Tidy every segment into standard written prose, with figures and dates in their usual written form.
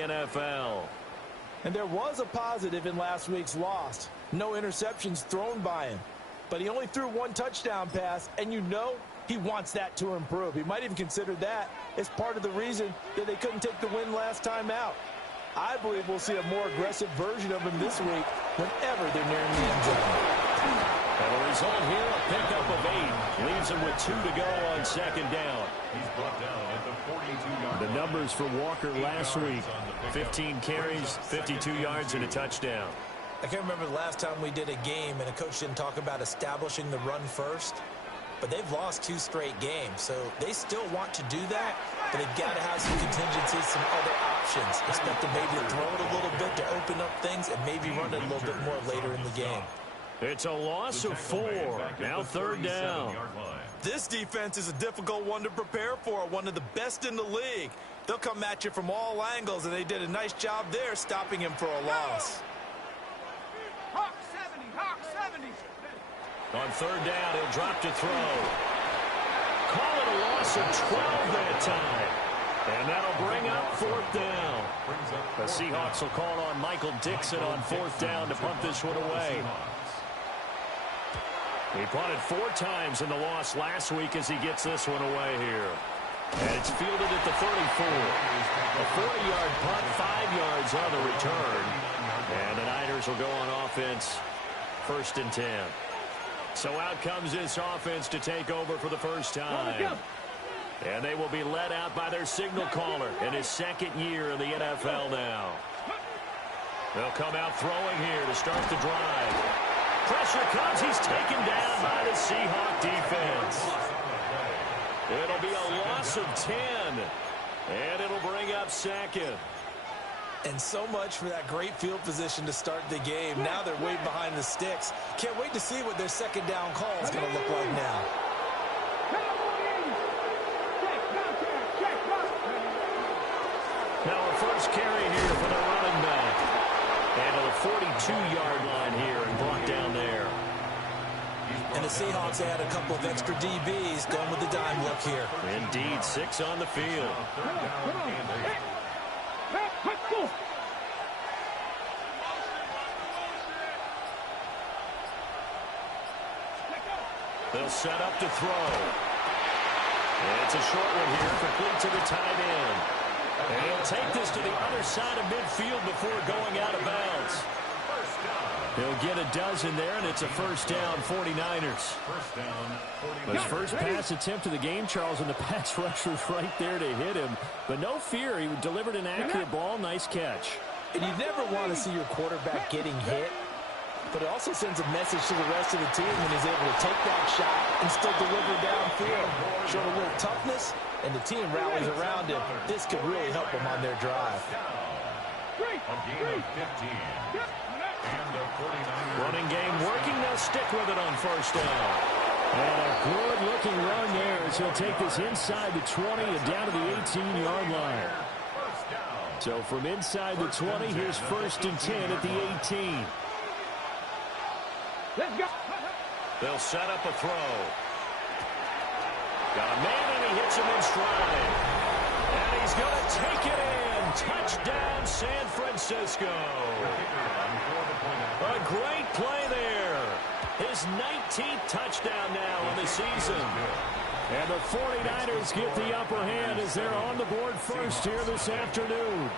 NFL. And there was a positive in last week's loss. No interceptions thrown by him. But he only threw one touchdown pass, and you know he wants that to improve. He might even consider that as part of the reason that they couldn't take the win last time out. I believe we'll see a more aggressive version of him this week whenever they're nearing the end zone. And the result here, a pickup of 8. Leaves him with 2 to go on second down. He's brought down at the 42-yard line. The numbers for Walker last week, 15 carries, 52 yards, and a touchdown. I can't remember the last time we did a game and a coach didn't talk about establishing the run first. But they've lost 2 straight games, so they still want to do that, but they've got to have some contingencies, some other options. Expect them maybe to throw it a little bit to open up things and maybe run it a little bit more later in the game. It's a loss of 4. Now third down. This defense is a difficult one to prepare for, one of the best in the league. They'll come at you from all angles, and they did a nice job there stopping him for a loss. Hawk 70, Hawk 70. On third down, he'll drop to throw. Call it a loss of 12 that time. And that'll bring up fourth down. The Seahawks will call on Michael Dixon on fourth down to punt this one away. He punted 4 times in the loss last week as he gets this one away here. And it's fielded at the 34. A 40-yard punt, 5 yards on the return. And the Niners will go on offense, 1st and 10. So out comes this offense to take over for the first time. And they will be led out by their signal caller in his 2nd year in the NFL now. They'll come out throwing here to start the drive. Pressure comes. He's taken down by the Seahawks defense. It'll be a loss of 10. And it'll bring up 2nd. And so much for that great field position to start the game. Now they're way behind the sticks. Can't wait to see what their second down call is going to look like now. Now a first carry here for the running back. And to the 42-yard line here and brought down there. And the Seahawks add a couple of extra DBs going with the dime look here. Indeed, 6 on the field. They'll set up to throw. It's a short one here, complete to the tight end. And he'll take this to the other side of midfield before going out of bounds. He'll get a dozen there, and it's a first down, 49ers. His first pass attempt of the game, Charles, and the pass rusher's right there to hit him. But no fear, he delivered an accurate ball. Nice catch. And you never want to see your quarterback getting hit. But it also sends a message to the rest of the team when he's able to take that shot and still deliver downfield. Showing a little toughness, and the team rallies around him. This could really help them on their drive. A gain of 15. And the 49ers. Running game working. They'll stick with it on first down. And a good-looking run there as he'll take this inside the 20 and down to the 18-yard line. So from inside the 20, here's 1st and 10 at the 18. Let's go. They'll set up a throw. Got a man, and he hits him in stride. And he's going to take it in. Touchdown, San Francisco. A great play there. His 19th touchdown now on the season. And the 49ers get the upper hand as they're on the board first here this afternoon.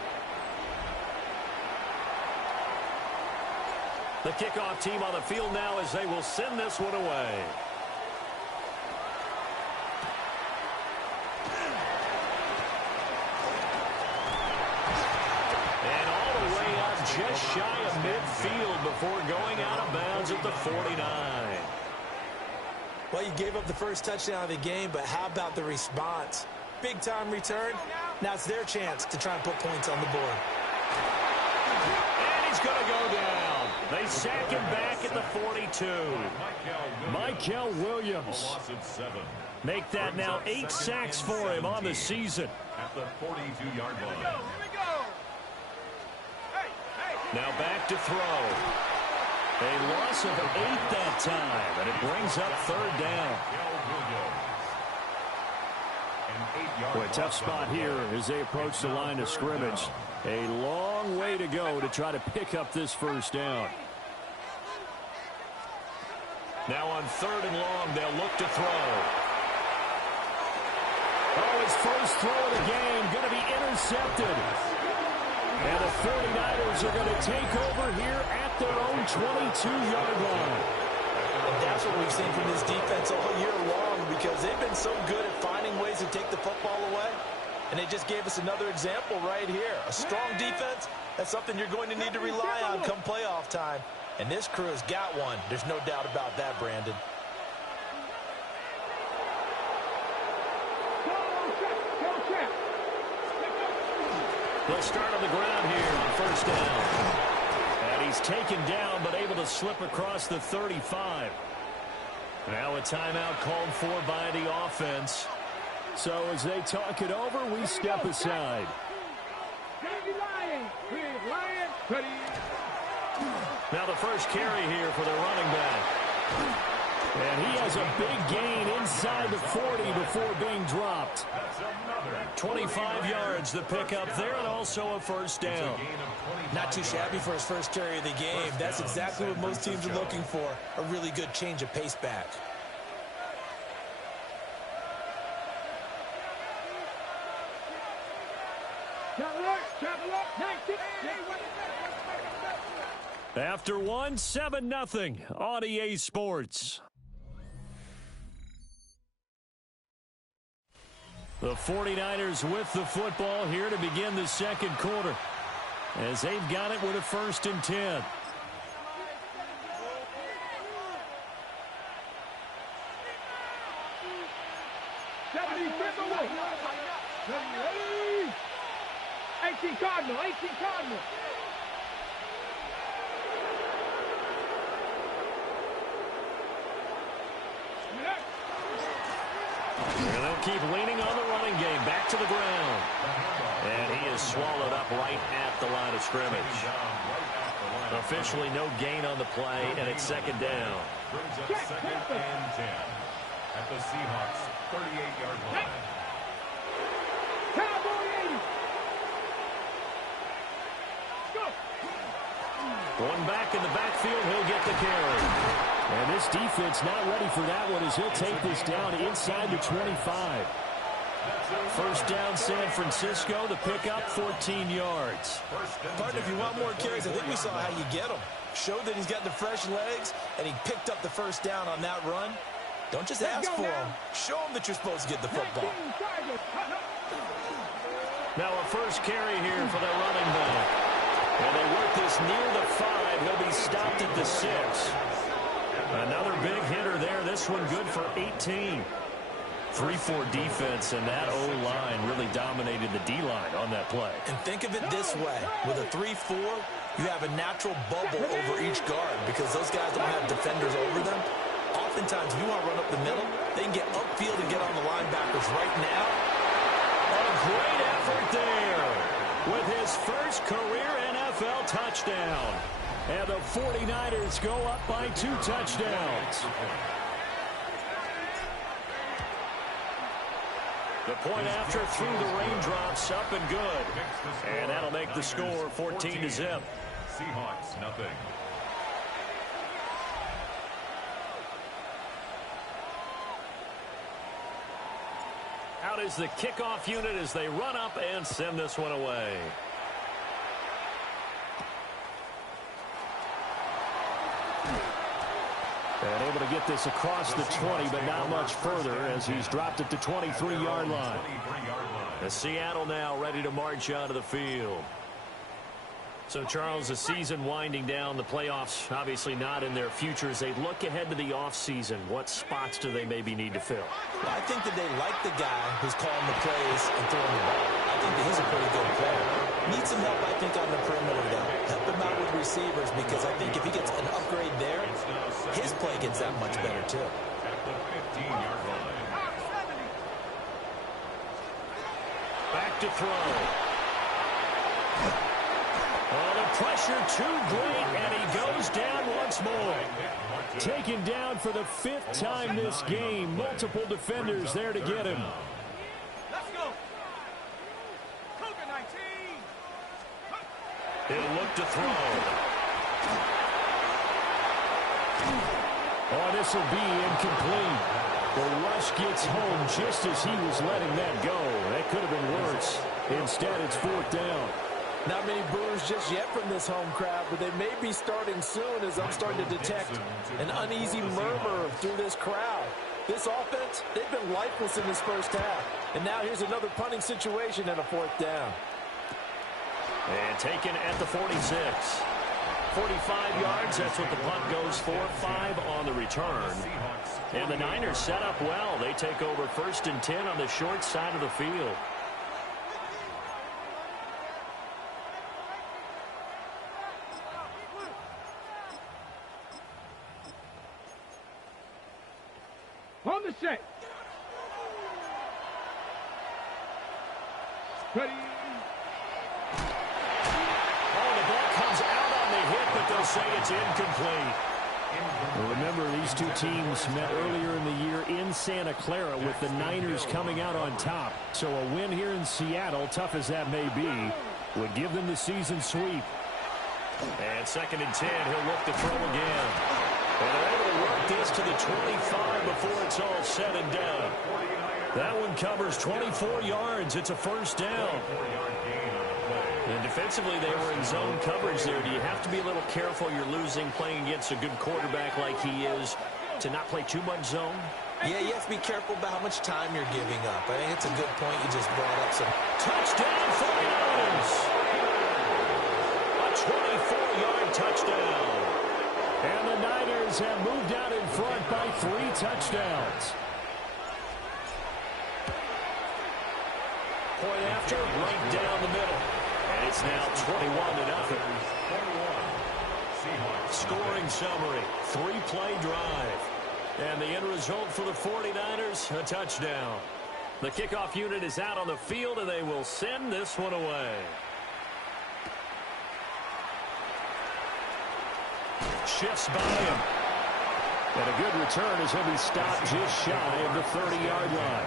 The kickoff team on the field now as they will send this one away. And all the way up just shy of midfield before going out of bounds at the 49. Well, you gave up the first touchdown of the game, but how about the response? Big-time return. Now it's their chance to try and put points on the board. And he's going to go down. They sack him back at the 42. Michael Williams. Make that now 8 sacks for him on the season. At the 42-yard line. Now back to throw. A loss of 8 that time, and it brings up 3rd down. Boy, tough spot here as they approach the line of scrimmage. A long way to go to try to pick up this first down. Now on 3rd and long, they'll look to throw. Oh, his first throw of the game going to be intercepted. And the 49ers are going to take over here at their own 22-yard line. And that's what we've seen from this defense all year long, because they've been so good at finding ways to take the football away. And they just gave us another example right here. A strong defense, that's something you're going to need to rely on come playoff time. And this crew has got one. There's no doubt about that, Brandon. They'll start on the ground here on 1st down. And he's taken down, but able to slip across the 35. Now a timeout called for by the offense. So as they talk it over, we step aside. Now the first carry here for the running back. And he has a big gain inside the 40 before being dropped. 25 yards the pickup there, and also a first down. Not too shabby for his first carry of the game. That's exactly what most teams are looking for. A really good change of pace back. After one, 7-0 on EA Sports. The 49ers with the football here to begin the second quarter, as they've got it with a 1st and 10. Cardinal. And they'll keep leaning on the running game. Back to the ground. And he is swallowed up right at the line of scrimmage. Officially no gain on the play, and it's 2nd down. Brings up 2nd and 10 at the Seahawks 38-yard line. One back in the backfield, he'll get the carry. And this defense not ready for that one as he'll take this down inside the 25. First down, San Francisco. The pickup, 14 yards. Partner, if you want more carries, I think we saw how you get them. Showed that he's got the fresh legs, and he picked up the first down on that run. Don't just ask for him. Show him that you're supposed to get the football. Now a first carry here for the running back. And they work this near the 5. He'll be stopped at the 6. Another big hitter there. This one good for 18. 3-4 defense, and that O-line really dominated the D-line on that play. And think of it this way. With a 3-4, you have a natural bubble over each guard because those guys don't have defenders over them. Oftentimes, if you want to run up the middle, they can get upfield and get on the linebackers right now. A great effort there with his first career NFL touchdown. And the 49ers go up by 2 touchdowns. The point after through the raindrops, up and good. And that'll make the score 14-0. Seahawks, nothing. Out is the kickoff unit as they run up and send this one away. And able to get this across the 20, but not much further as he's dropped it to 23-yard line. The Seattle now ready to march onto the field. So, Charles, the season winding down, the playoffs obviously not in their future. As they look ahead to the offseason, what spots do they maybe need to fill? Well, I think that they like the guy who's calling the plays and throwing the ball. I think that he's a pretty good player. Needs some help, I think, on the perimeter, though. Help him out with receivers because I think if he gets an upgrade there, his play gets that much better, too. At the 15-yard line. Back to throw. Oh, the pressure too great, and he goes down once more. Taken down for the 5th time this game. Multiple defenders there to get him. Let's go. Cougar 19. He'll look to throw. Oh, this will be incomplete. The rush gets home just as he was letting that go. That could have been worse. Instead, it's 4th down. Not many boos just yet from this home crowd, but they may be starting soon as I'm starting to detect an uneasy murmur through this crowd. This offense, they've been lifeless in this first half. And now here's another punting situation and a 4th down. And taken at the 46. 45 yards, that's what the punt goes for. 5 on the return. And the Niners set up well. They take over 1st and 10 on the short side of the field. On the set. Ready. Oh, the ball comes out on the hit, but they'll say it's incomplete. Well, remember, these two teams met earlier in the year in Santa Clara with the Niners coming out on top. So a win here in Seattle, tough as that may be, would give them the season sweep. And 2nd and 10, he'll look to throw again. And they're able to work this to the 25 before it's all said and done. That one covers 24 yards. It's a 1st down. And defensively, they were in zone coverage there. Do you have to be a little careful? You're losing, playing against a good quarterback like he is, to not play too much zone? Yeah, you have to be careful about how much time you're giving up. I think it's a good point you just brought up. Some Touchdown, 49ers! A 24-yard touchdown. And the Niners have moved out in front by 3 touchdowns. Point after, right down the middle. And it's now 21-0. Scoring summary, 3-play drive. And the end result for the 49ers, a touchdown. The kickoff unit is out on the field, and they will send this one away. Shifts by him. And a good return as he'll be stopped just shy of the 30-yard line.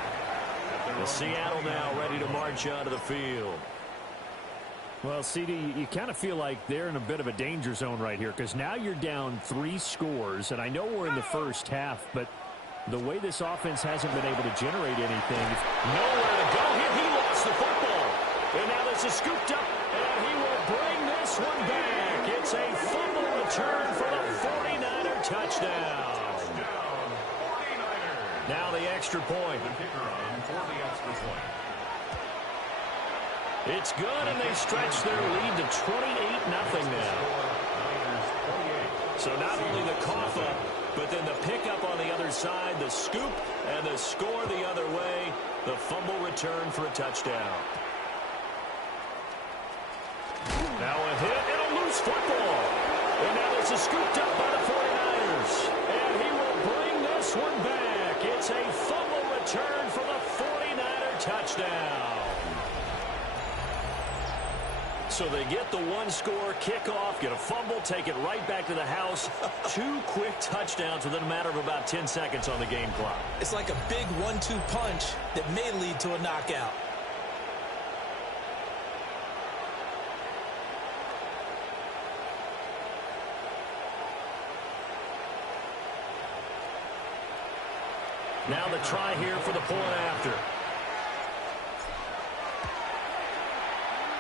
The Seattle now ready to march out of the field. Well, CD, you kind of feel like they're in a bit of a danger zone right here because now you're down 3 scores, and I know we're in the first half, but the way this offense hasn't been able to generate anything, nowhere to go here. He lost the football, and now this is scooped up, and he will bring this one back. It's a fumble return for the 49er touchdown. Now the extra point. It's good, and they stretch their lead to 28-0 now. So not only the cough up, but then the pickup on the other side, the scoop, and the score the other way, the fumble return for a touchdown. Now a hit and a loose football. And now this is scooped up by the 49ers. And he will bring this one back. It's a fumble return for the 49er touchdown. So they get the 1-score kickoff, get a fumble, take it right back to the house. 2 quick touchdowns within a matter of about 10 seconds on the game clock. It's like a big 1-2 punch that may lead to a knockout. Now the try here for the point after.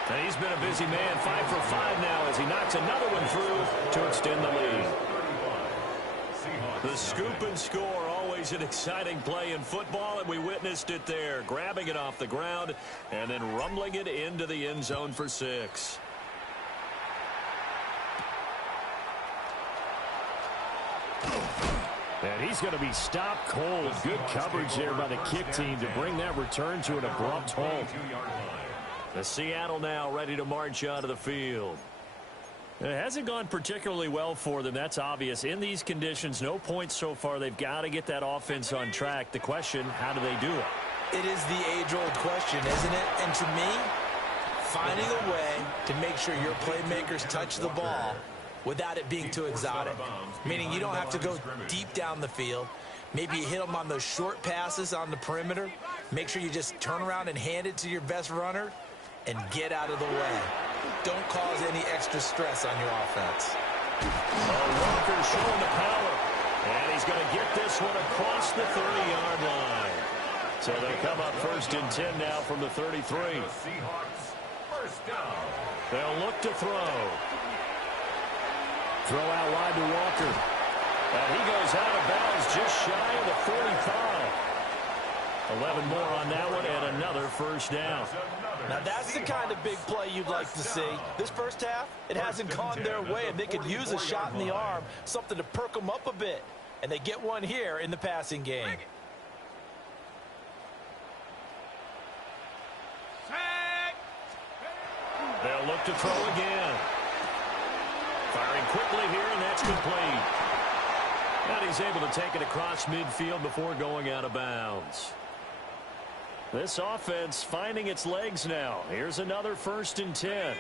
And he's been a busy man, 5 for 5 now as he knocks another one through to extend the lead. The scoop and score, always an exciting play in football, and we witnessed it there, grabbing it off the ground and then rumbling it into the end zone for 6. And he's going to be stopped cold. Good coverage there by the kick team to bring that return to an abrupt halt. The Seattle now ready to march out of the field. It hasn't gone particularly well for them. That's obvious. In these conditions, no points so far. They've got to get that offense on track. The question, how do they do it? It is the age-old question, isn't it? And to me, finding a way to make sure your playmakers touch the ball without it being too exotic. Meaning you don't have to go deep down the field. Maybe you hit them on those short passes on the perimeter. Make sure you just turn around and hand it to your best runner and get out of the way. Don't cause any extra stress on your offense. Walker showing the power. And he's going to get this one across the 30-yard line. So they come up 1st and 10 now from the 33. Seahawks, first down. They'll look to throw. Throw out wide to Walker. And he goes out of bounds just shy of the 45. 11 more on that one and another first down. Now that's the kind of big play you'd like to see. This first half, it hasn't gone their way, and they could use a shot in the arm, something to perk them up a bit. And they get one here in the passing game. They'll look to throw again. Firing quickly here, and that's complete. And he's able to take it across midfield before going out of bounds. This offense finding its legs now. Here's another 1st and 10.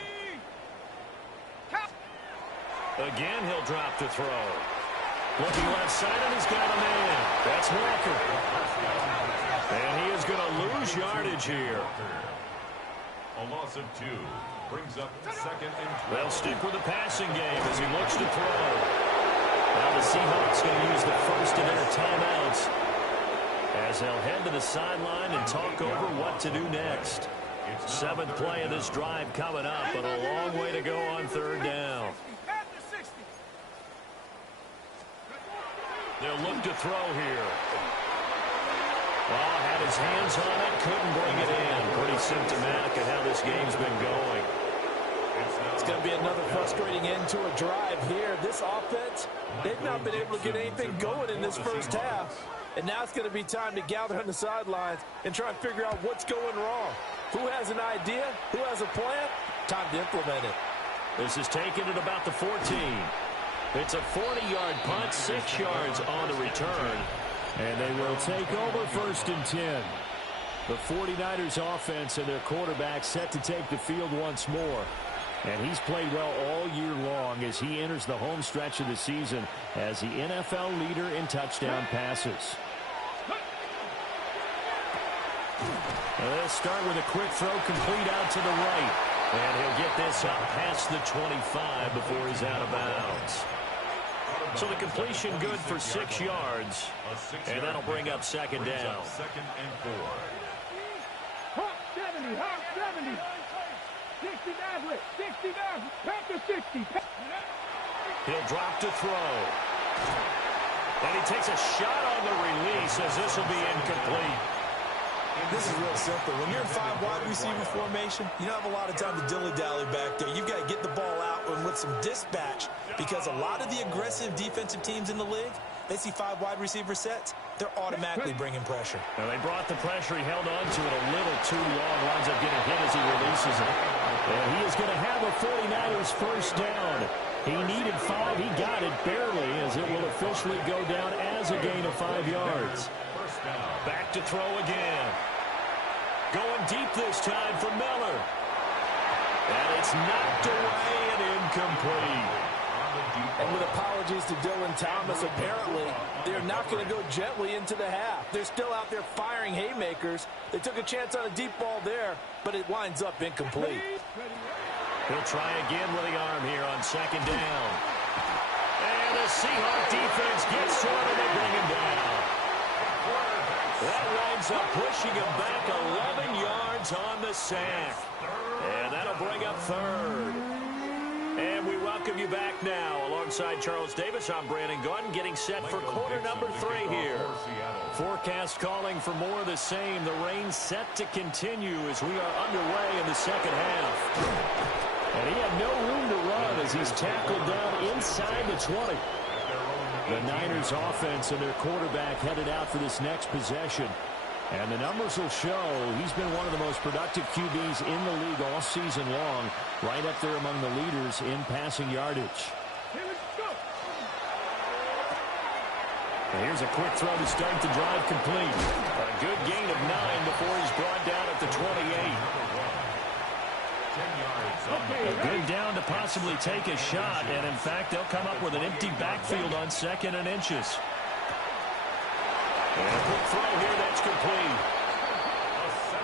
Again, he'll drop to throw. Looking left side, and he's got a man. That's Walker. And he is going to lose yardage here. A loss of 2 brings up 2nd and 12. They'll stick with the passing game as he looks to throw. Now the Seahawks going to use the first of their timeouts as they'll head to the sideline and talk over what to do next. 7th play of this drive coming up, but a long way to go on 3rd down. They'll look to throw here. Oh, had his hands on it, couldn't bring it in. Pretty symptomatic of how this game's been going. It's going to be another frustrating end to a drive here. This offense, they've not been able to get anything going in this first half. And now it's going to be time to gather on the sidelines and try and figure out what's going wrong. Who has an idea? Who has a plan? Time to implement it. This is taken at about the 14. It's a 40-yard punt, 6 yards on the return. And they will take over 1st and 10. The 49ers offense and their quarterback set to take the field once more. And he's played well all year long as he enters the home stretch of the season as the NFL leader in touchdown passes. They'll start with a quick throw complete out to the right. And he'll get this up past the 25 before he's out of bounds. So the completion good for 6 yards. And that'll bring up 2nd down. 2nd and 4. Hawk 70, Hawk 70. 60 down, 60 down, back to 60. He'll drop to throw. And he takes a shot on the release as this will be incomplete. This is real simple. When you're in 5 wide receiver formation, you don't have a lot of time to dilly-dally back there. You've got to get the ball out and with some dispatch, because a lot of the aggressive defensive teams in the league, they see 5 wide receiver sets, they're automatically bringing pressure. Now they brought the pressure. He held on to it a little too long. Winds up getting hit as he releases it. And he is going to have a 49ers first down. He needed 5. He got it barely, as it will officially go down as a gain of 5 yards. Back to throw again. Going deep this time for Miller. And it's knocked away and incomplete. And with apologies to Dylan Thomas, apparently they're not going to go gently into the half. They're still out there firing haymakers. They took a chance on a deep ball there, but it winds up incomplete. He'll try again with the arm here on 2nd down. And the Seahawks defense gets to him and they bring him down. That winds up pushing him back 11 yards on the sack. And that'll bring up 3rd. And we welcome you back now. Alongside Charles Davis, I'm Brandon Gordon, getting set for quarter number 3 here. Forecast calling for more of the same. The rain set to continue as we are underway in the second half. And he had no room to run as he's tackled down inside the 20. The Niners offense and their quarterback headed out for this next possession. And the numbers will show he's been one of the most productive QBs in the league all season long, right up there among the leaders in passing yardage. And here's a quick throw to start the drive complete. A good gain of 9 before he's brought down at the 28. A good down to possibly take a shot, and in fact, they'll come up with an empty backfield on 2nd and inches. And a quick throw here, that's complete.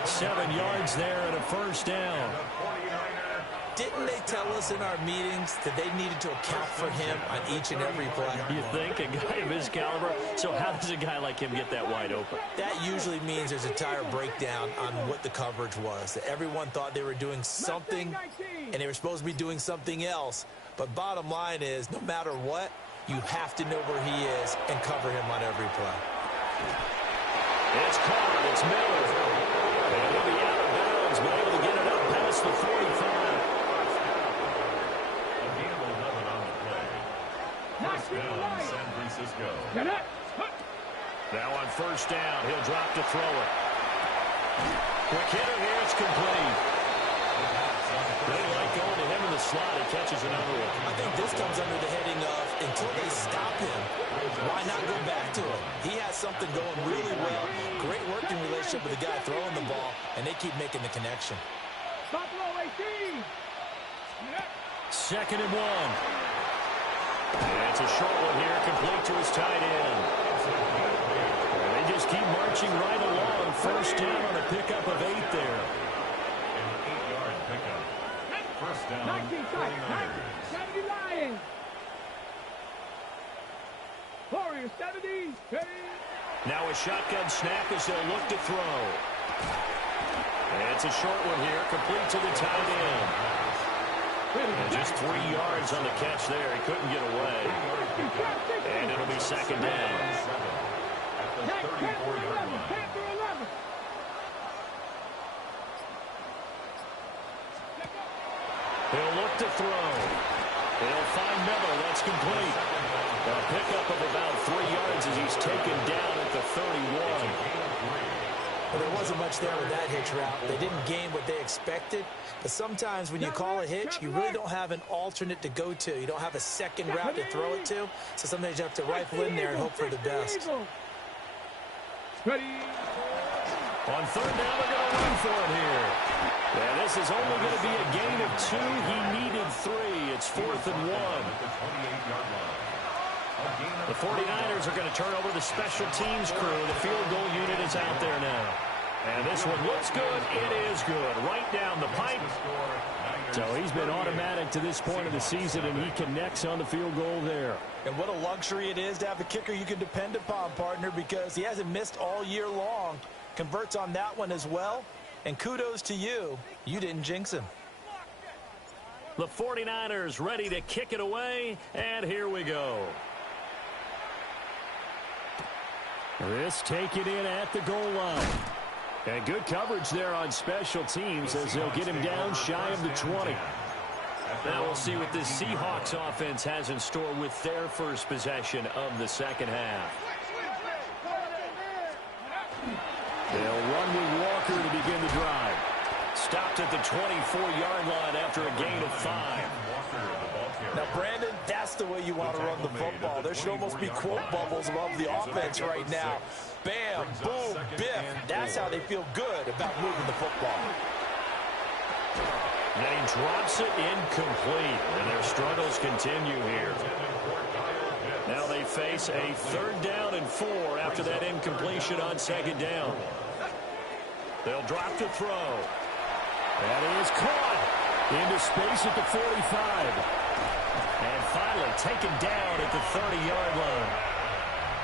7 yards there and a first down. didn't they tell us in our meetings that they needed to account for him on each and every play? You think? A guy of his caliber? So how does a guy like him get that wide open? That usually means there's a tire breakdown on what the coverage was. That everyone thought they were doing something, and they were supposed to be doing something else. But bottom line is, no matter what, you have to know where he is and cover him on every play. It's caught. It's Miller. And he'll be out of bounds, but able to get it up past the 45. A gain of 11 on the play. First down, San Francisco. Now on first down, he'll drop to throw it. Quick hitter here. It's complete. They like going to him in the slot. He catches another one. I think this comes under the heading of, until they stop him, why not go back to it? He has something going really well. Great working relationship with the guy throwing the ball, and they keep making the connection. Second and 1. And it's a short one here, complete to his tight end. And they just keep marching right along. First down on a pickup of 8 there. An 8-yard pickup. First down, 49ers. 70 Lions. Warriors 70. Now a shotgun snap as they'll look to throw. And it's a short one here, complete to the tight end. And just 3 yards on the catch there. He couldn't get away. And it'll be second down. At the 34-yard line. He'll look to throw. He'll find Miller. That's complete. A pickup of about 3 yards as he's taken down at the 31. Well, there wasn't much there with that hitch route. They didn't gain what they expected. But sometimes when you call a hitch, you really don't have an alternate to go to. You don't have a second route to throw it to. So sometimes you have to rifle in there and hope for the best. Ready. On third down, they're going to run for it here. Yeah, this is only going to be a gain of 2. He needed 3. It's 4th and 1. The 49ers are going to turn over the special teams crew. The field goal unit is out there now. And this one looks good. It is good. Right down the pipe. So he's been automatic to this point of the season, and he connects on the field goal there. And what a luxury it is to have a kicker you can depend upon, partner, because he hasn't missed all year long. Converts on that one as well. And kudos to you. You didn't jinx him. The 49ers ready to kick it away, and here we go. This taken in at the goal line. And good coverage there on special teams as they'll get him down shy of the 20. Now we'll see what this Seahawks offense has in store with their first possession of the second half. They'll run with Walker to begin the drive. Stopped at the 24-yard line after a gain of 5. Now, Brandon, that's the way you want to run the football. There should almost be quote bubbles above the offense right now. Bam, boom, biff. That's how they feel good about moving the football. Then he drops it incomplete, and their struggles continue here. Now they face a 3rd down and 4 after that incompletion on 2nd down. They'll drop to throw. That is caught into space at the 45. And finally taken down at the 30-yard line.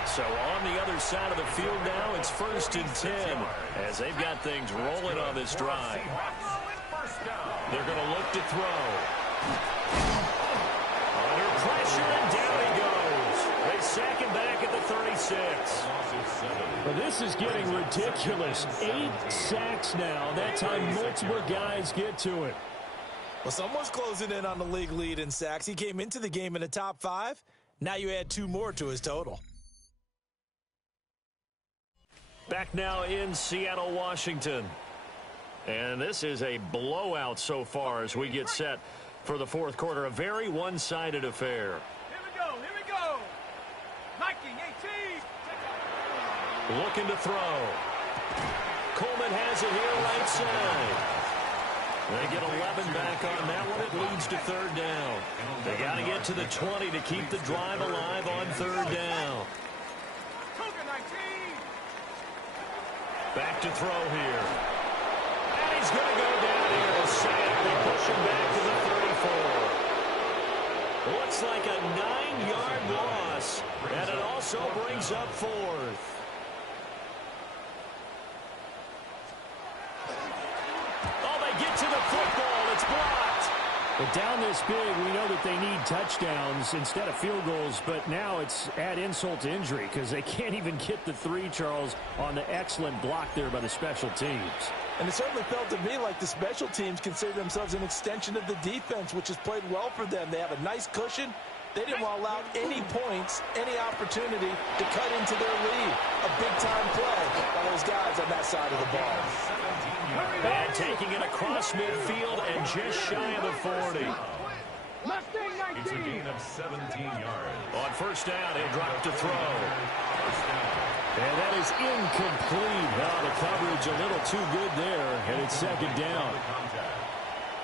So on the other side of the field now, it's 1st and 10 as they've got things rolling on this drive. They're going to look to throw. Under pressure, and down he goes. They sack him back at the 36. Well, this is getting ridiculous. 8 sacks now. That time multiple guys get to it. Well, someone's closing in on the league lead in sacks. He came into the game in the top 5. Now you add 2 more to his total. Back now in Seattle, Washington. And this is a blowout so far as we get set for the 4th quarter. A very one-sided affair. Here we go. Here we go. Nike 18. Looking to throw. Coleman has it here right side. They get 11 back on that one. It leads to 3rd down. They got to get to the 20 to keep the drive alive on 3rd down. Back to throw here. And he's going to go down here and sack. They push him back to the 34. Looks like a 9-yard loss, and it also brings up fourth. Oh, they get to the football. It's blocked. But down this big, we know that they need touchdowns instead of field goals, but now it's add insult to injury because they can't even get the 3, Charles, on the excellent block there by the special teams. And it certainly felt to me like the special teams consider themselves an extension of the defense, which has played well for them. They have a nice cushion. They didn't allow any points, any opportunity to cut into their lead. A big-time play by those guys on that side of the ball. And taking it across midfield and just shy of the 40. It's a gain of 17 yards. On first down, he'll drop to throw. And that is incomplete. Oh, the coverage a little too good there, and it's second down.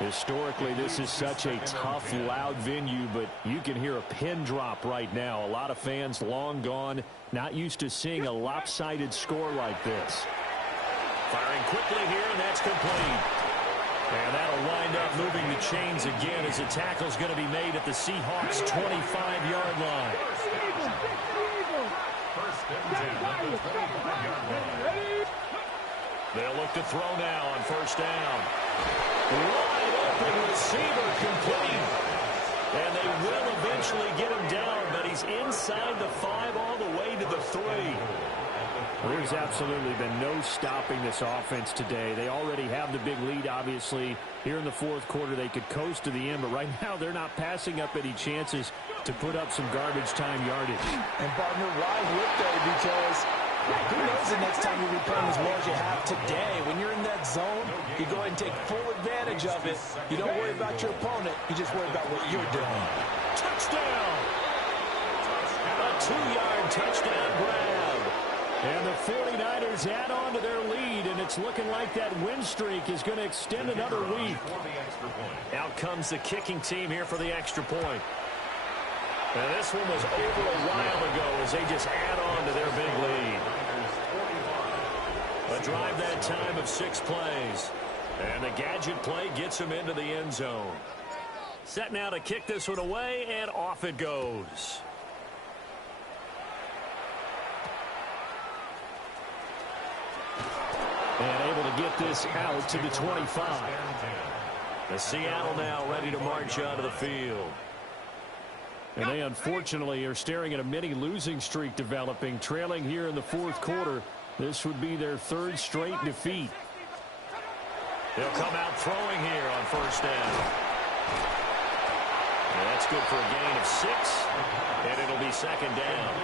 Historically, this is such a tough, loud venue, but you can hear a pin drop right now. A lot of fans long gone, not used to seeing a lopsided score like this. Firing quickly here, and that's complete. And that'll wind up moving the chains again as the tackle's going to be made at the Seahawks' 25-yard line. First and 10 at the 25-yard line. They'll look to throw now on first down. Wide open receiver complete. And they will eventually get him down, but he's inside the 5 all the way to the 3. There's absolutely been no stopping this offense today. They already have the big lead, obviously. Here in the fourth quarter, they could coast to the end, but right now they're not passing up any chances to put up some garbage time yardage. And, partner, ride with there because who knows the next time you'll be playing as well as you have today. When you're in that zone, you go ahead and take full advantage of it. You don't worry about your opponent. You just worry about what you're doing. Touchdown! A 2-yard touchdown grab. And the 49ers add on to their lead, and it's looking like that win streak is going to extend another week. Out comes the kicking team here for the extra point. And this one was over a while ago as they just add on to their big lead. A drive that time of 6 plays. And the gadget play gets him into the end zone. Set now to kick this one away, and off it goes. And able to get this out to the 25. The Seattle now ready to march out of the field. And they unfortunately are staring at a mini losing streak developing, trailing here in the fourth quarter. This would be their 3rd straight defeat. They'll come out throwing here on first down. And that's good for a gain of 6, and it'll be second down.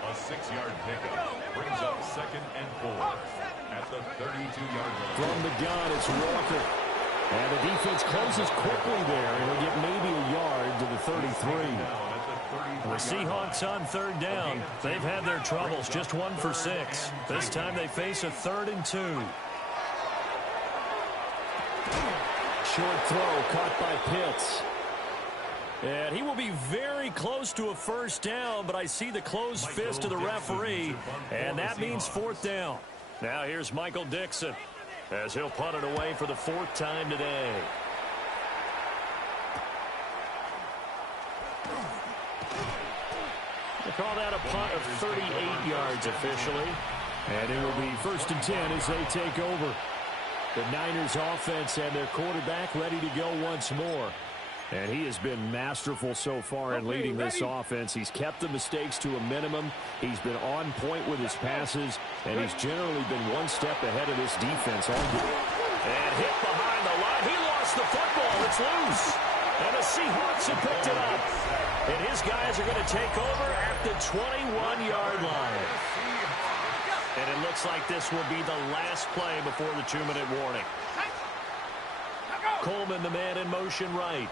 A 6-yard pickup brings up 2nd and 4 at the 32-yard line. From the gun, it's Walker. And the defense closes quickly there. It'll get maybe a yard to the 33. The Seahawks on third down. They've had their troubles, just 1 for 6. This time they face a 3rd and 2. Short throw caught by Pitts. And he will be very close to a first down, but I see the closed fist of the referee, and that means 4th down. Now here's Michael Dixon as he'll punt it away for the 4th time today. They call that a punt of 38 yards officially. And it will be 1st and 10 as they take over. The Niners offense and their quarterback ready to go once more. And he has been masterful so far in leading this offense. He's kept the mistakes to a minimum. He's been on point with his passes, and he's generally been one step ahead of this defense. And hit behind the line. He lost the football. It's loose. And the Seahawks have picked it up. And his guys are going to take over at the 21-yard line. And it looks like this will be the last play before the 2-minute warning. Coleman, the man in motion right.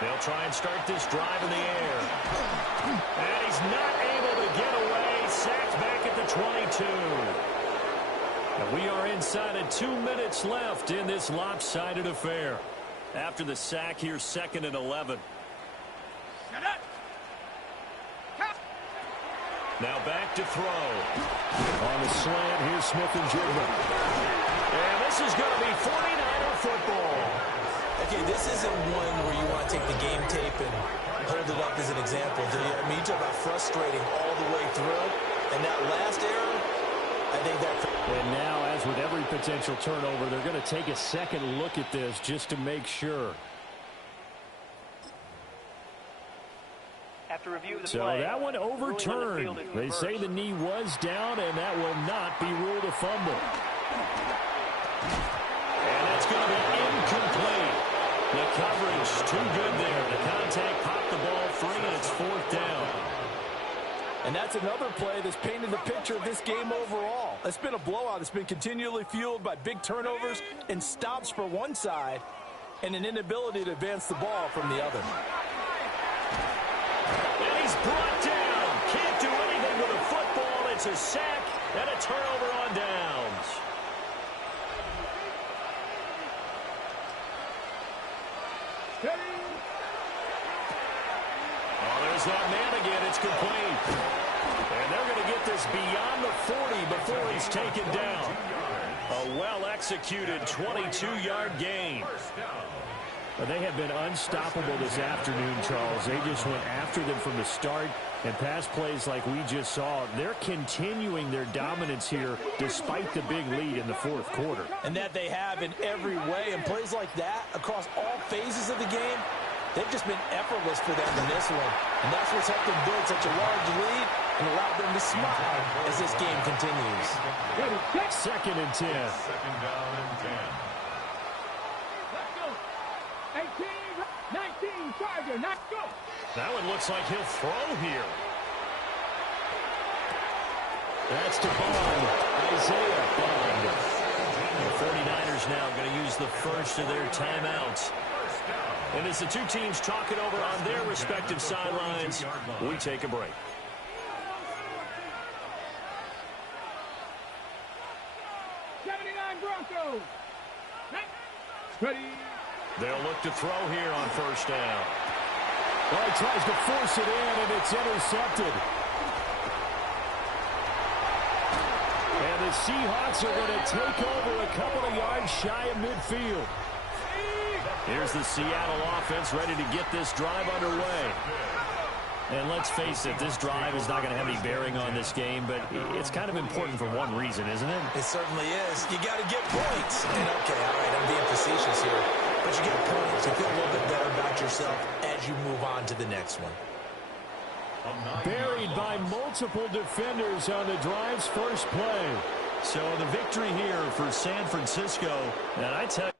They'll try and start this drive in the air. And he's not able to get away. Sacked back at the 22. And we are inside of 2 minutes left in this lopsided affair. After the sack, here's 2nd and 11. Now back to throw. On the slant, here's Smith and Jigba. And this is going to be 49er football. Okay, this isn't one where you want to take the game tape and hold it up as an example, do you? I mean, you talk about frustrating all the way through. And that last error, I think that... And now, as with every potential turnover, they're going to take a second look at this just to make sure. After review of the So play, that one overturned. They say the knee was down, and that will not be ruled a fumble. And that's going to be incomplete. The coverage too good there. The contact popped the ball free, and it's 4th down. And that's another play that's painted the picture of this game overall. It's been a blowout. It's been continually fueled by big turnovers and stops for one side and an inability to advance the ball from the other. And he's brought down. Can't do anything with a football. It's a sack and a turnover on downs. Oh, there's that man again. It's complete. And they're going to get this beyond the 40 before he's taken down. A well-executed 22-yard gain. But they have been unstoppable this afternoon, Charles. They just went after them from the start, and pass plays like we just saw. They're continuing their dominance here despite the big lead in the 4th quarter. And that they have in every way. And plays like that across all phases of the game, they've just been effortless for them in this one. And that's what's helped them build such a large lead and allowed them to smile as this game continues. 2nd and 10. Second down and 10. Let's go. 18, 19, Charger, not go. That one looks like he'll throw here. That's to Bond. Isaiah Bond. The 49ers now going to use the first of their timeouts. And as the two teams talk it over on their respective sidelines, we take a break. Broncos. Ready. They'll look to throw here on 1st down. Well, he tries to force it in, and it's intercepted. And the Seahawks are going to take over a couple of yards shy of midfield. Here's the Seattle offense ready to get this drive underway. And let's face it, this drive is not going to have any bearing on this game, but it's kind of important for one reason, isn't it? It certainly is. You got to get points. And okay, all right, I'm being facetious here. But you get points. You feel a little bit better about yourself as you move on to the next one. Buried by multiple defenders on the drive's first play. So the victory here for San Francisco. And I tell you,